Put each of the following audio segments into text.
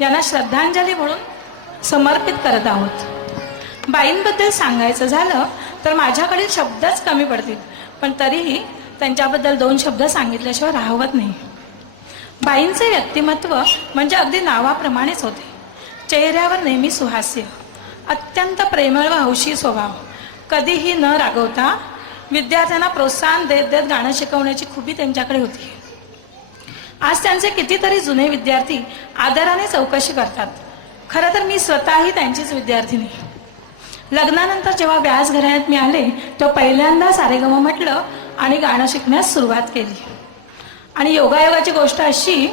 यांना श्रद्धांजली म्हणून समर्पित करत आहोत। बाईंबद्दल सांगायचं झालं तर माझ्याकडील शब्दच कमी पडतील, पण तरीही त्यांच्याबद्दल 2 शब्द सांगितल्याशिवाय राहवत नाही। बाईंचे व्यक्तिमत्व म्हणजे अगदी नावाप्रमाणेच होते। चेहऱ्यावर नेहमी सुहास्य, अत्यंत प्रेमळ व हौशी स्वभाव, कधीही न रागवता विद्यार्थ्यांना प्रोत्साहन देत देत गाणं शिकवण्याची खूबी त्यांच्याकडे होती। आज त्यांचे कितीतरी जुने विद्यार्थी आदराने चौकशी करतात। खरं तर मी स्वतःही त्यांचीच विद्यार्थिनी। लग्नानंतर जेव्हा व्यासघराण्यात मी आले तेव्हा पहिल्यांदा सारेगम म्हटलं आणि गाणं शिकण्यास सुरुवात केली। आणि योगायोगाची गोष्ट अशी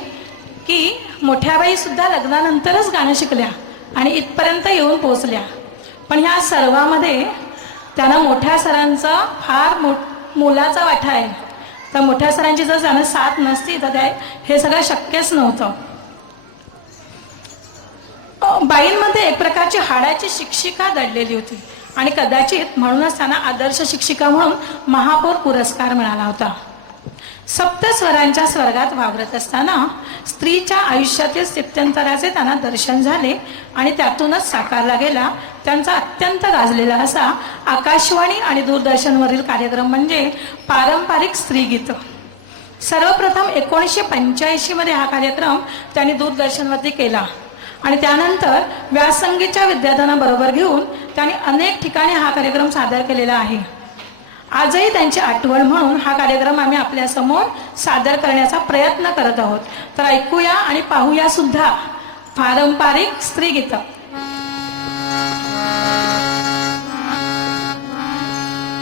की मोठ्या बाई सुद्धा लग्नानंतरच गाणं शिकल्या आणि इथपर्यंत येऊन पोहोचल्या। पण ह्या सर्वामध्ये त्यांना मोठ्या सरांचा फार मोलाचा वाटा आहे। तर मोठ्या सरांची जर त्यांना साथ नसती तर हे सगळं शक्यच नव्हतं। बाईंमध्ये एक प्रकारची हाडाची शिक्षिका दडलेली होती आणि कदाचित म्हणूनच त्यांना आदर्श शिक्षिका म्हणून महापौर पुरस्कार मिळाला होता। सप्तस्वरांच्या स्वर्गात वावरत असताना स्त्रीच्या आयुष्यातील स्थित्यंतराचे त्यांना दर्शन झाले आणि त्यातूनच साकारला गेला त्यांचा अत्यंत गाजलेला असा आकाशवाणी आणि दूरदर्शनवरील कार्यक्रम म्हणजे पारंपरिक स्त्रीगीत। सर्वप्रथम 1985 मध्ये हा कार्यक्रम त्यांनी दूरदर्शनवरती केला आणि त्यानंतर व्यासंगीतच्या विद्यार्थ्यांना बरोबर घेऊन त्यांनी अनेक ठिकाणी हा कार्यक्रम सादर केलेला आहे। आजही त्यांची आठवण म्हणून हा कार्यक्रम आम्ही आपल्या समोर सादर करण्याचा प्रयत्न करत आहोत। तर ऐकूया आणि पाहूया सुद्धा पारंपरिक स्त्रीगीत।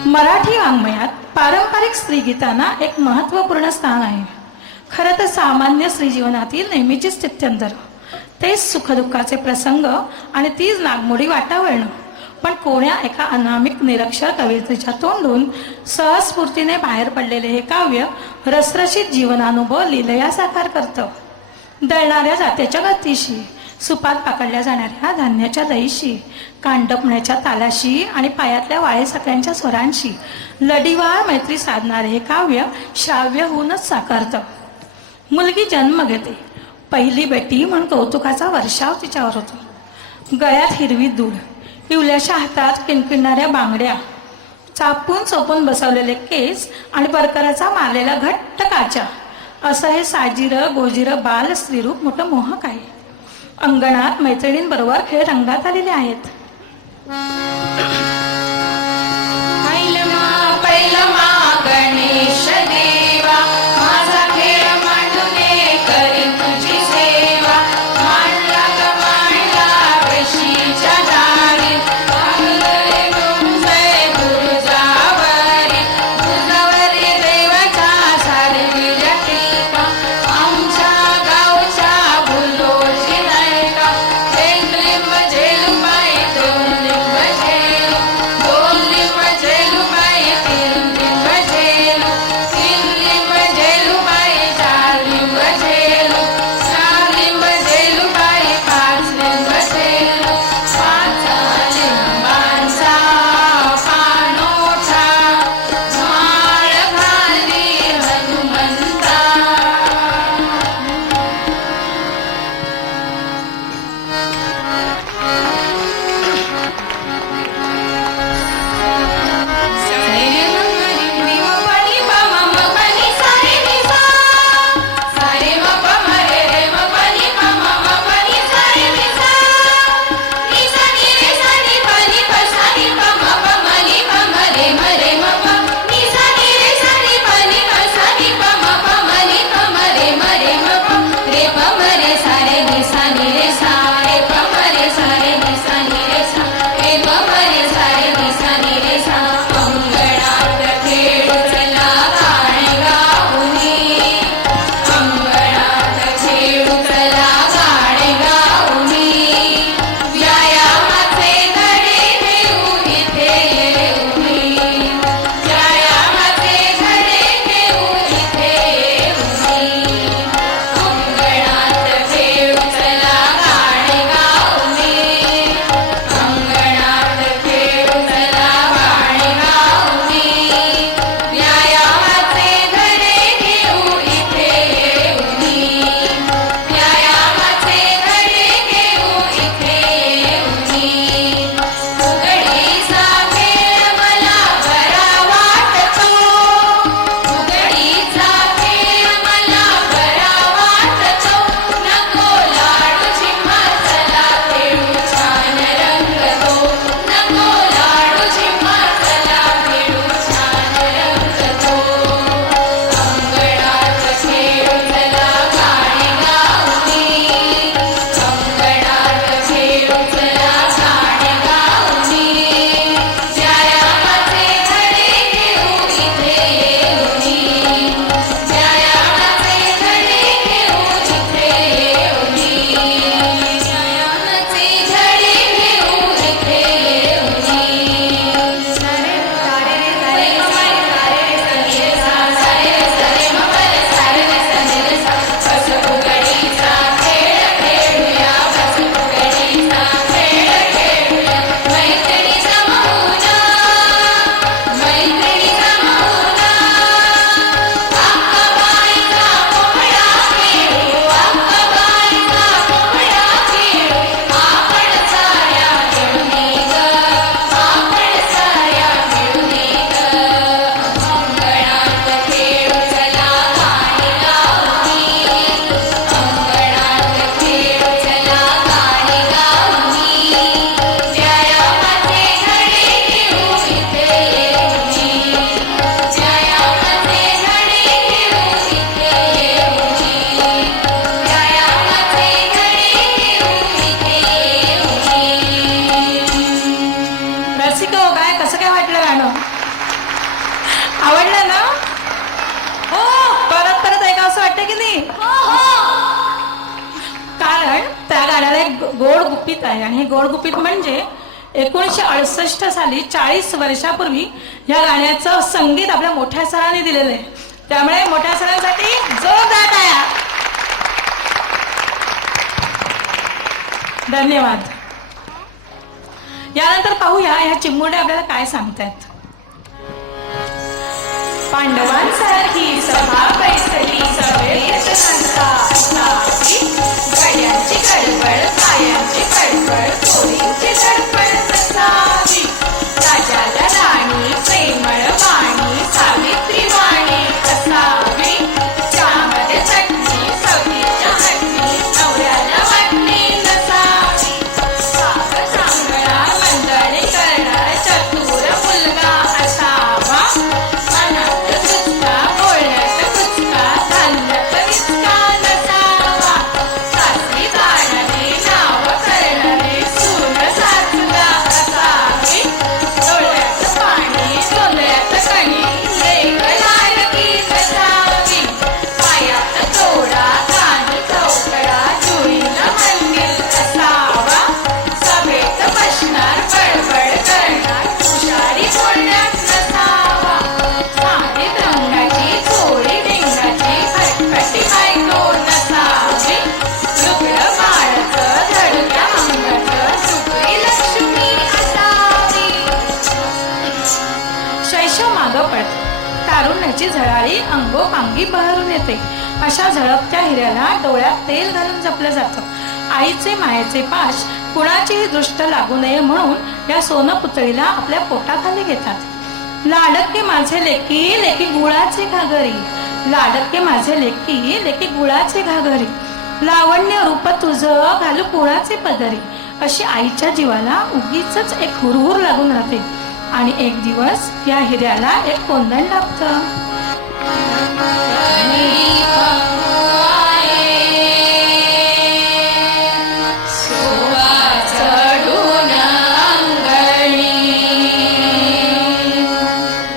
मराठी वाङ्मयात पारंपरिक स्त्रीगीतांना एक महत्त्वपूर्ण स्थान आहे। खरं तर सामान्य स्त्रीजीवनातील नेहमीची स्थित्यंतर, तेच सुखदुःखाचे प्रसंग आणि तीच नागमोडी वाटावळणं, पण कोण्या एका अनामिक निरक्षर कवितेच्या तोंडून सहस्फूर्तीने बाहेर पडलेले हे काव्य रसरशीत जीवनानुभव लीलया साकार करतं। दळणाऱ्या जात्याच्या गतीशी, सुपात पकडल्या जाणाऱ्या धान्याच्या दहीशी, कांडपण्याच्या तालाशी आणि पायातल्या वाळेसाकळ्यांच्या स्वरांशी लढीवाळ मैत्री साधणारे हे काव्य श्राव्य होऊनच साकारतं। मुलगी जन्म घेते, पहिली बेटी म्हणून कौतुकाचा वर्षाव तिच्यावर होतो। गळ्यात हिरवी दूध, पिवल्याच्या हातात किणकिणणाऱ्या बांगड्या, चापून चोपून बसवलेले केस आणि परकराचा मारलेला घट्ट काचा, असं हे साजिरं गोजिरं बाल स्त्रीरूप मोठं मोहक आहे। अंगणात मैत्रिणींबरोबर खेळ रंगात आलेले आहेत। पैलमा गणेश देवा, माझा खेळ मांडूने करीन तुझी सेवा। मांडला ग मांडला वशीच्या दारी, वांगरे गुंजय गुरुजावरी, गुरुजावरी देवाचा सारविल्या टीका। आमच्या गावच्या भुलोची नायका, एक लिंब झेलू बाई दोन लिंब झेलू, त्या गाण्याला एक गोड गुपित आहे आणि हे गोड गुपित म्हणजे 1968 साली 40 वर्षापूर्वी या गाण्याचं संगीत आपल्या मोठ्या सरांनी दिलेलं आहे. त्यामुळे मोठ्या सरांसाठी जोरदार टाळ्या. धन्यवाद. यानंतर पाहूया या चिमुरड्या आपल्याला काय सांगतायत. पांडवांसारखी सभा बैसली सभेत संस्था असावी. गड्यांची गडबड पायांची कडकड पोरींची धडपड नसावी. राजाला राणी प्रेमळ वाणी सावित्री वाणी असावी. चहामध्ये चटणी सवयीच्या हटणी नवऱ्याला वाटणी नसावी. साग चांगला मंडळी करणार चतुर मुलगा असावा. मनात गुचका बोलण्यात गुचका घालण्यात विचका नसावा. सासरी जाणारी नाव करणारी सून सासूला असावी. डोळ्यात पाणी सोन्यात कणी लेक लाडकी नसावी. पायात तोडा कानी चौकडा जुळीला मंदिर असावा. सभेत बसणार बडबड करणार हुशारी बोलण्यात नसावा. साडीत रंगाची चोळी डिंगाची खटखटी बायको नसावी. लुगडं बाळचं धडक्या अंगाचं सुखी लक्ष्मी असावी. शैशव मागं पडते. तारुण्याची झळाळी अंगोपांगी बहरून येते. अशा झळकत्या हिऱ्याला डोळ्यात तेल घालून जपलं जातं. आईचे मायेचे पाश कुणाचीही दृष्ट लागू नये म्हणून या सोनं पुतळीला आपल्या पोटाखाली घेतात. लाडके माझे लेकी लेकी गुळाचे घागरी. लाडके माझे लेकी लेकी गुळाचे घागरी. लावण्य रूप तुझं घालू कुळाचे पदरी. अशी आईच्या जीवाला उगीच एक हुरहुर लागून राहते. आणि एक दिवस या हिऱ्याला एक कोंदण लागतं. चढून अंगणी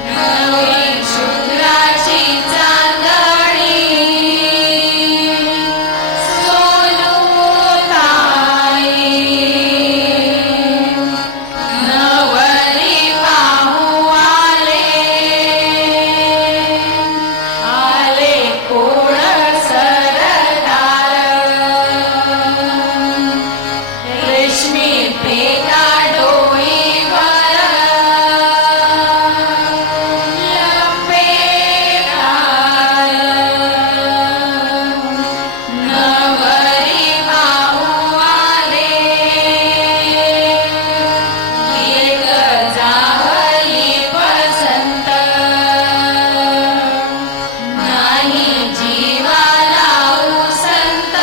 नवी शुद्राची चांदणी. सोनू ताई नवरी पाहू आले. आले कोण सरदार. रेशमी फेटा डोईवर लपेटार. नवरी पाहू आले. एक जाहली पसंत नाही जीवाला उसंत.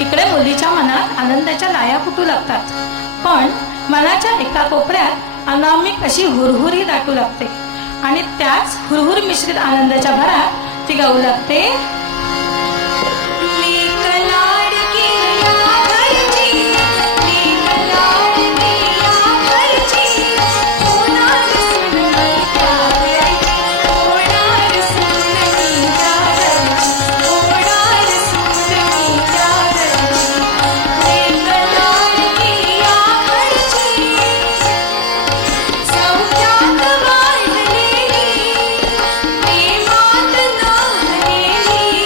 इकडे मुलीच्या मनात आनंदाच्या लाया फुटू लागतात. पण मनाच्या एका कोपऱ्यात अनामिक अशी हुरहुरी दाटू लागते. आणि त्याच हुरहुर मिश्रित आनंदाच्या भरात ती गाऊ लागते. लेक लाडकी या घरची. लेक लाडकी या घरची. होणार सून मी त्या घरची. होणार सून मी त्या घरची. होणार सून मी त्या घरची. लेक लाडकी या घरची. सौख्यात वाढलेली प्रेमात नांदलेली.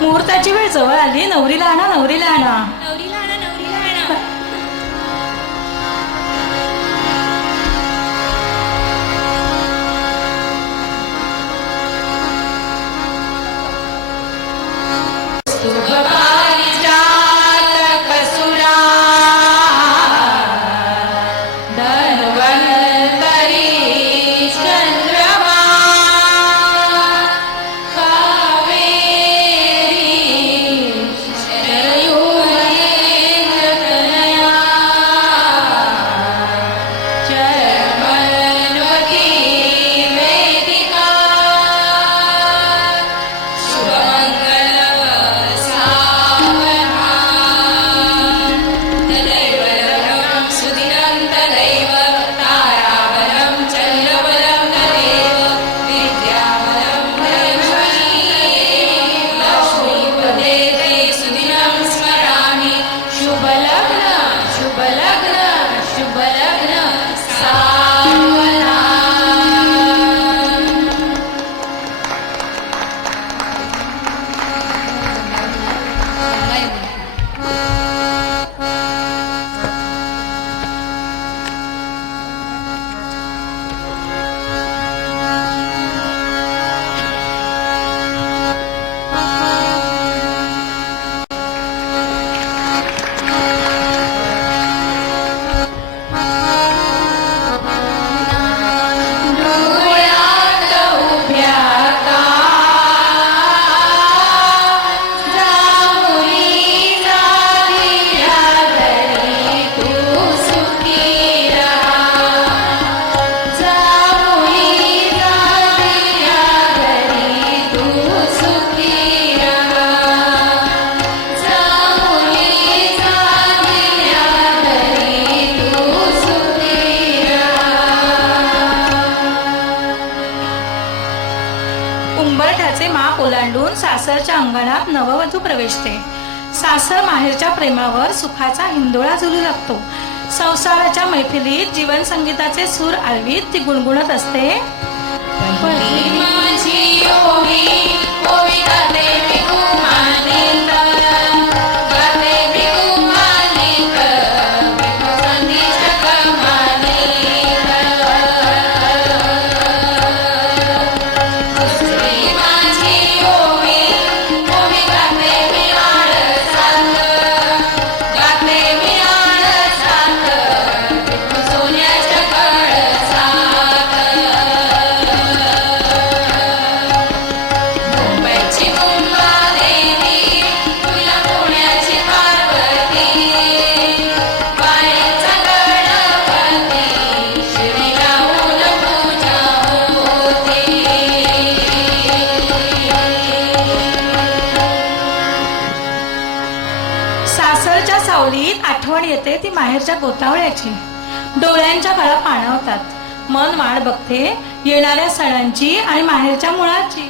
मुहूर्ताची वेळ जवळ आली. नवरीला आणा, नवरीला आणा. नवरीला आणा, नवरीला आणा. उंबरठ्याचे माप ओलांडून सासरच्या अंगणात नववधू प्रवेशते. सासर माहेरच्या प्रेमावर सुखाचा हिंदोळा झुलू लागतो. संसाराच्या मैफिलीत जीवन संगीताचे सूर आळवीत ती गुणगुणत असते. माझी ओवी ओवी गाते मी गुमानित, गाते मी गुमानित, संधीच्या कमानित. दुसरी माझी ओवी ओवी गाते मी आळसात, गाते मी आळसात, सोन्याच्या कळसात. मुंबईची मुंबादेवी, तुला पुण्याची पार्वती, बाळेचा गणपती, शिरी लावून पूजा होती. सासरच्या सावलीत आठवण येते ती माहेरच्या गोतावळ्याची. डोळ्यांच्या कळा पाणावतात. मन वाट बघते येणाऱ्या सणांची आणि माहेरच्या मुळाची.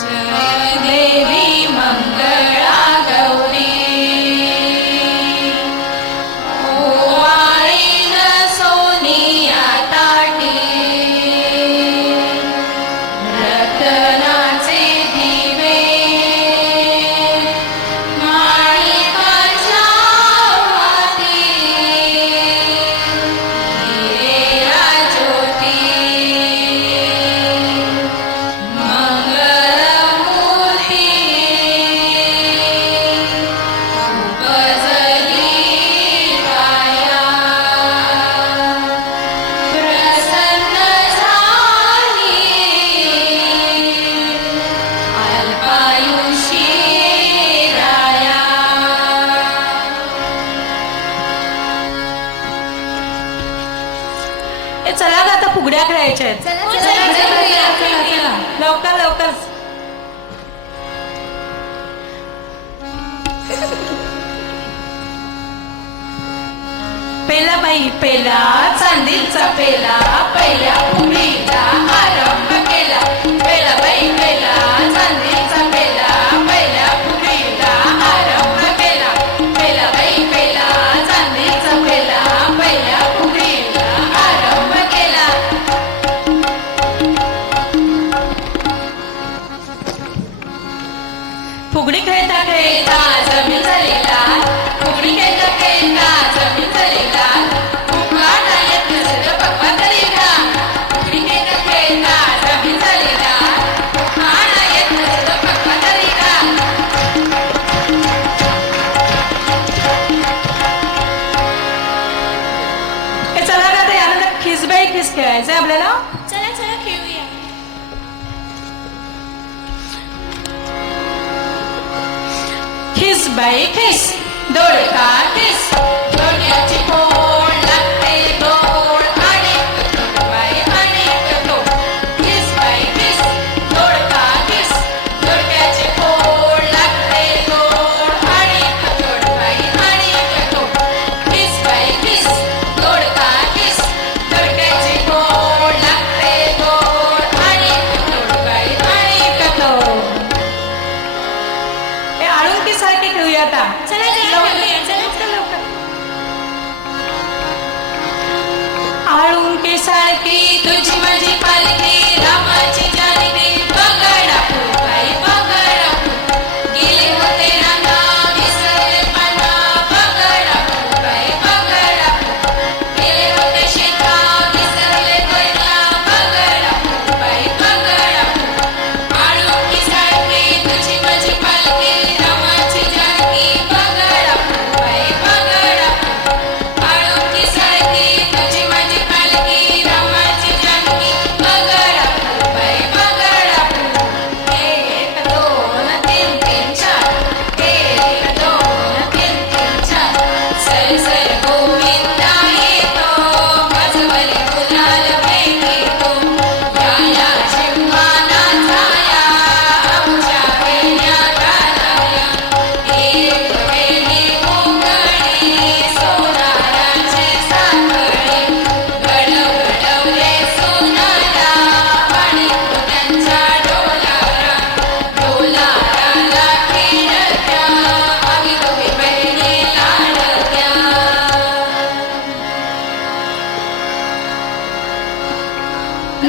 जय देवी मंगळा गौरी, ओवाळीन सोनिया ताटी, रतनाचे दिवे, माणिकाच्या वाती, हिरेरा ज्योती, मंगलमूर्ती, उपजली काया, प्रसन्न झाली अल्पायुषी राया. ए चला ग आता फुगड्या खेळायच्या आहेत. चला, चला, चला. लवकर लवकर. पेला बाई पेला, चांदीचा पेला, पहिल्या फुगडीला आरंभ केला. पेला बाई पेला, चांदीचा पेला, पहिल्या फुगडीला आरंभ केला. पेला बाई पेला, चांदीचा पेला, पहिल्या फुगडीला आरंभ केला. चला चला खेळूया. खिस बाई खिस, दोडका किस, दोडक्याची फोड लागते गोड आणि बाई आणि तो. किस बाई किस, दोडका किस, दोडक्याची फोड लागते गोड आणि बाई आणि तो. किस बाई किस, दोडका किस, दोडक्याची फोड लागते गोड आणि बाई आणि तो. हे आळुंकी सारखी खेळूया आता. चला चला खेळूया. चला आळुंकी सारखी तुझी माझी पालखी रामाची जानकी पगडा बाई पगडा गेले होते रांगा विसरले पाना पगडा बाई पगडा गेले होते शेता विसरले कोयला पगडा बाई पगडा आळुंकी सारखी तुझी माझी पालखी रामाची जानकी पगडा बाई पगडा आळुंकी सारखी तुझी माझी पालखी रामाची जानकी पगडा बाई पगडा. एक दोन तीन तीन चार, एक दोन तीन तीन चार, सर सर गोविंदा येतो वाजवले गुलाल फेकितो. या जिव्हानाचा आमच्या वेण्या घालाया एक वेणी कोकणी सोनाराचे साखळे गडवले सोनारा आणि त्यांच्या डोलारा डोलाराला खेळत्या आम्ही दोघी बहिणी लाडक्या.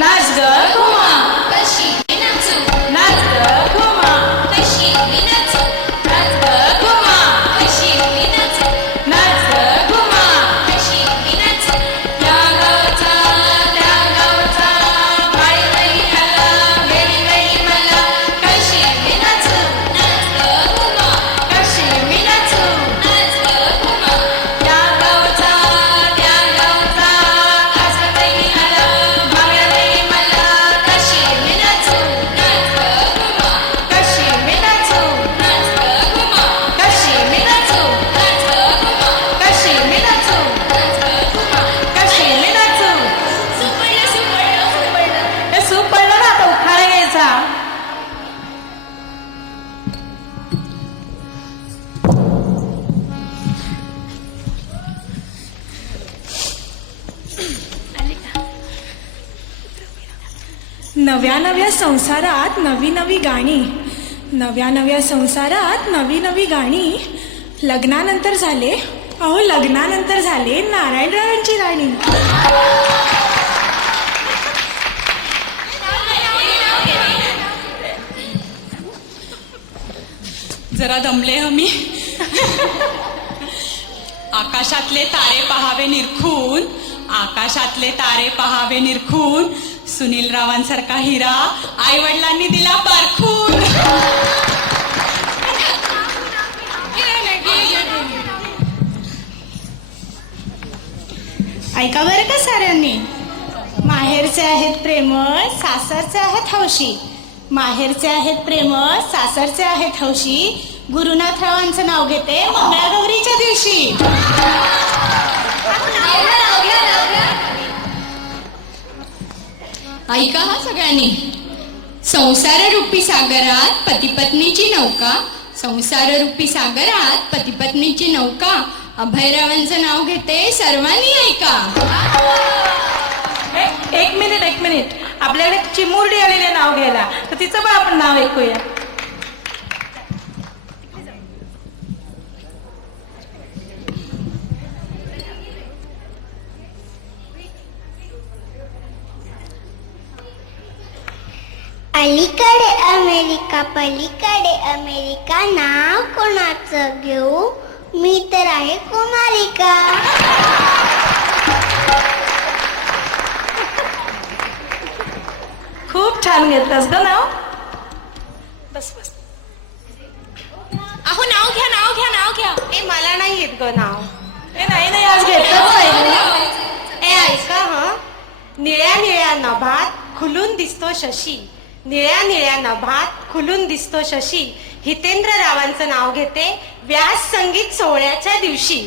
नाच ग घुमा, कशी मी नाचू, नाच ग घुमा, कशी मी नाचू, नाच ग घुमा, कशी मी नाचू, नाच ग घुमा. कशी मी नाचू. त्या गावचा बाई बाई आला गेली बाई मला कशी मी नाचू, नाच ग घुमा, कशी मी नाचू. नाच ग घुमा. त्या गावचा कासा बाई आला बांगड्या बाई मला कशी मी नाचू, नाच ग घुमा, कशी मी नाचू. नाच ग घुमा, कशी मी नाचू. नाच ग घुमा, कशी मी नाचू. नाच ग घुमा. कशी मी नाचू. सुपडलं सुपडलं सुपडलं. हे सूप पडलं ना, आता उखाणा घ्यायचा. नव्या नव्या संसारात नवी नवी गाणी, नव्या नव्या संसारात नवी नवी गाणी. लग्नानंतर झाले, अहो लग्नानंतर झाले नारायणरावांची राणी. जरा दमले आम्ही. आकाशातले तारे पहावे निरखून, आकाशातले तारे पहावे निरखून, सुनील रावांसारखा हिरा आई वडिलांनी दिला पारखून. ऐका बरं का साऱ्यांनी, माहेरचे आहेत प्रेम, सासरचे आहेत हौशी. माहेरचे आहेत प्रेम, सासरचे आहेत हौशी. गुरुनाथरावांचं नाव घेते मंगळागौरीच्या दिवशी. ऐका हा सगळ्यांनी. संसार रूपी सागरात पती पत्नीची नौका, संसार रूपी सागरात पती पत्नीची नौका. अभयरावांचं नाव घेते सर्वांनी ऐका. एक मिनिट. आपल्याकडे चिमुरडी आलेले नाव घ्यायला, तर तिचं पण आपण नाव ऐकूया. अलीकडे अमेरिका पलीकडे अमेरिका, नाव कोणाचं घेऊ, मी तर आहे कुमारिका. खूप छान घेतलंस ग नाव. बस बस. अहो नाव घ्या नाव घ्या नाव घ्या. ए मला नाही येत ग नाव. नाही आज घेतलंच पाहिजे. ए ऐका हा, निळ्या निळ्या नभात खुलून दिसतो शशी, निळ्या निळ्या नभात खुलून दिसतो शशी. हितेंद्ररावांचं नाव घेते व्यास संगीत सोहळ्याच्या दिवशी.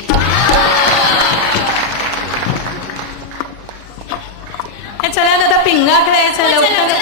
हे चला दादा पिंगा खेळायचा लवकर.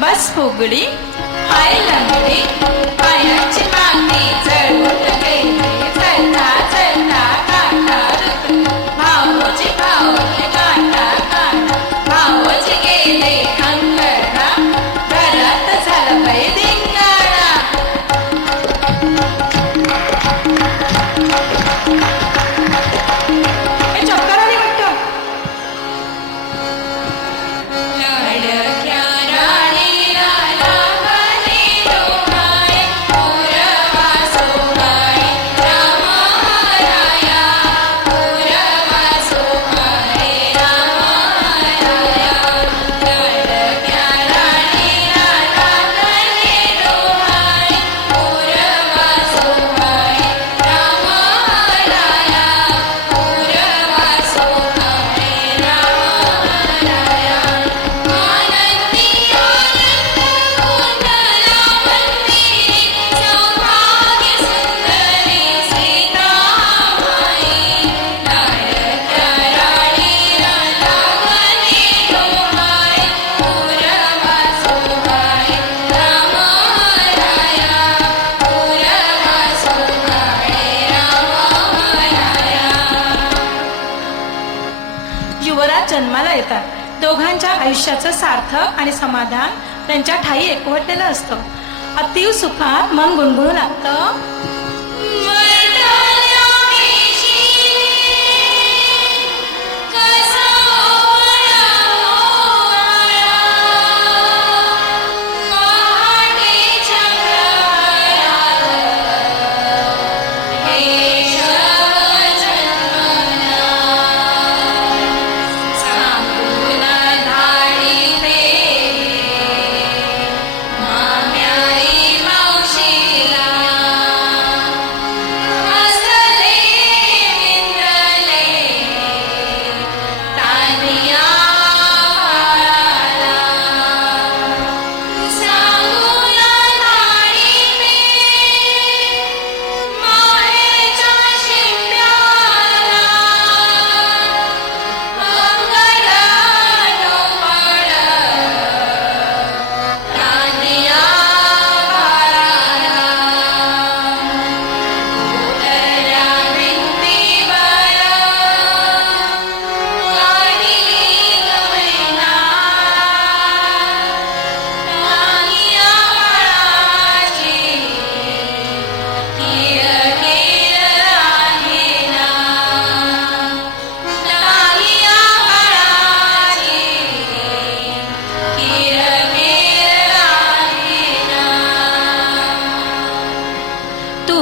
बस फुगडी पाय लंगडी पायाची माती चढून गेली चढता चढता काटा रुतली भाऊजी भाऊजी काटा काटा भाऊजी गेले अंगणा घरात झालं बाई धिंगाणा. हे चक्कर आली वाटतं. युवराज जन्माला येतात. दोघांच्या आयुष्याचं सार्थक आणि समाधान त्यांच्या ठाई एकवटलेलं असतं. अतीव सुखात मन गुणगुणू लागतं.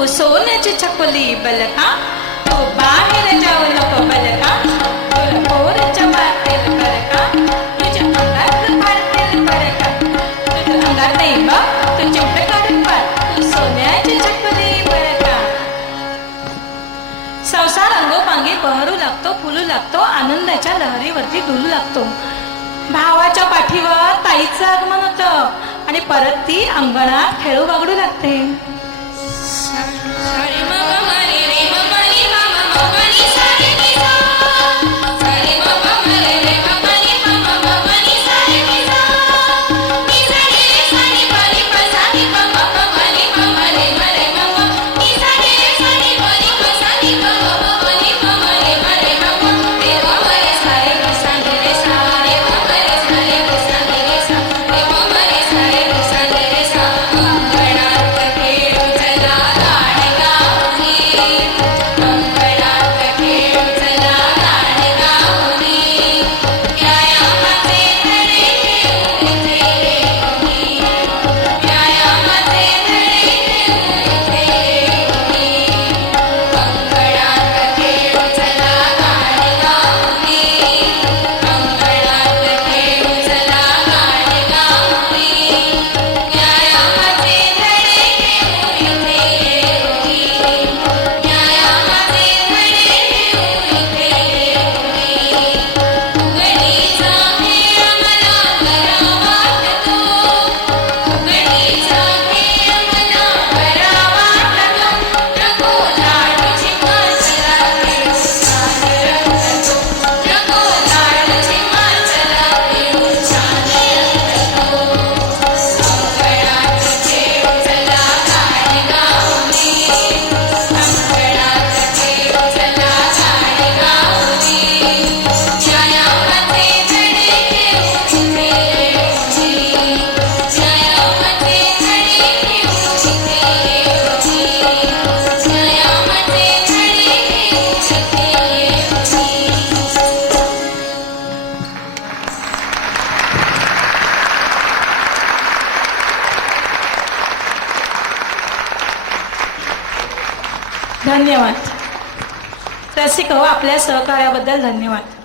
सोन्याची छकुली बलका तू बाहेर जाऊ नको बलका तुला पोरच्या मारतील बरका तुझ्या अंगात मारतील बरका तुझ्या अंगात नाही बघ तू चिमटे काढून पार तू सोन्याची छकुली बलका. संसार अंगोपांगी बहरू लागतो फुलू लागतो आनंदाच्या लहरीवरती डुलू लागतो. भावाच्या पाठीवर ताईचं आगमन होतं आणि परत ती अंगणात खेळू बागडू लागते. धन्यवाद रसिक हो, आपल्या सहकार्याबद्दल धन्यवाद.